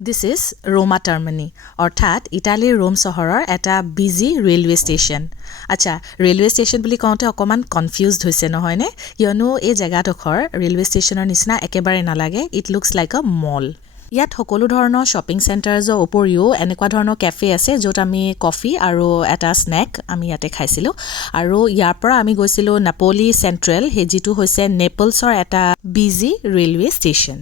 This is Roma Termini, অৰ্থাৎ ইটালীৰ Rome চহৰৰ এটা বিজি ৰেলৱে ষ্টেচন। আচ্ছা, ৰেলৱে ষ্টেচন বুলি কওঁতে অকণমান কনফিউজড হৈছে নহয়নে? কিয়নো এই জেগাডোখৰ ৰেলৱে ষ্টেচনৰ নিচিনা একেবাৰে নালাগে। ইট লুকছ লাইক আ মল। ইয়াত সকলো ধৰণৰ শ্বপিং চেণ্টাৰ্ছৰ উপৰিও এনেকুৱা ধৰণৰ কেফে আছে য'ত আমি কফি আৰু এটা স্নেক আমি ইয়াতে খাইছিলোঁ। আৰু ইয়াৰ পৰা আমি গৈছিলোঁ নাপোলি চেণ্ট্ৰেল, সেই যিটো হৈছে নেপলছৰ এটা busy railway station.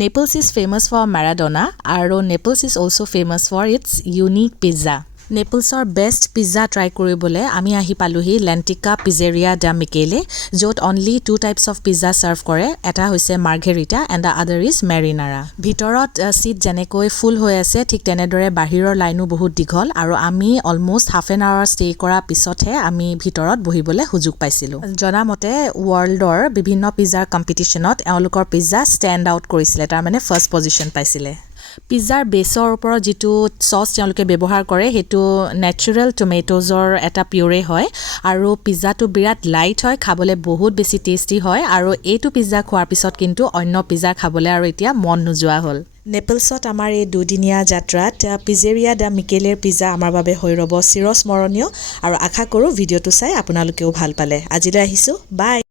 Naples is famous for Maradona, আৰু Naples is also famous for its unique pizza. নেপলছৰ বেষ্ট পিজ্জা ট্ৰাই কৰিবলৈ আমি আহি পালোহি লেণ্টিকা পিজেৰিয়া ডা মিকেলে, য'ত only 2 types of pizza serve কৰে। এটা হৈছে margherita and the other is marinara. ভিতৰত ছিট যেনেকৈ ফুল হৈ আছে, ঠিক তেনেদৰে বাহিৰৰ লাইনো বহুত দীঘল, আৰু আমি almost half an hour stay কৰা পিছতহে আমি ভিতৰত বহিবলৈ সুযোগ পাইছিলোঁ। জনামতে ৱৰ্ল্ডৰ বিভিন্ন পিজ্জাৰ কম্পিটিশ্যনত এওঁলোকৰ পিজ্জা ষ্টেণ্ড আউট কৰিছিলে, তাৰমানে ফাৰ্ষ্ট পজিশ্যন পাইছিলে। পিজ্জাৰ বেছৰ ওপৰত যিটো চচ তেওঁলোকে ব্যৱহাৰ কৰে সেইটো নেচাৰেল টমেট'জৰ এটা পিউৰে হয়, আৰু পিজ্জাটো বিৰাট লাইট হয়, খাবলৈ বহুত বেছি টেষ্টি হয়। আৰু এইটো পিজ্জা খোৱাৰ পিছত কিন্তু অন্য পিজ্জা খাবলৈ আৰু এতিয়া মন নোযোৱা হ'ল। নেপলছত আমাৰ এই দুদিনীয়া যাত্ৰাত পিজেৰিয়া ডা মিকেলেৰ পিজ্জা আমাৰ বাবে হৈ ৰ'ব চিৰস্মৰণীয়, আৰু আশা কৰোঁ ভিডিঅ'টো চাই আপোনালোকেও ভাল পালে। আজিলৈ আহিছোঁ, বাই।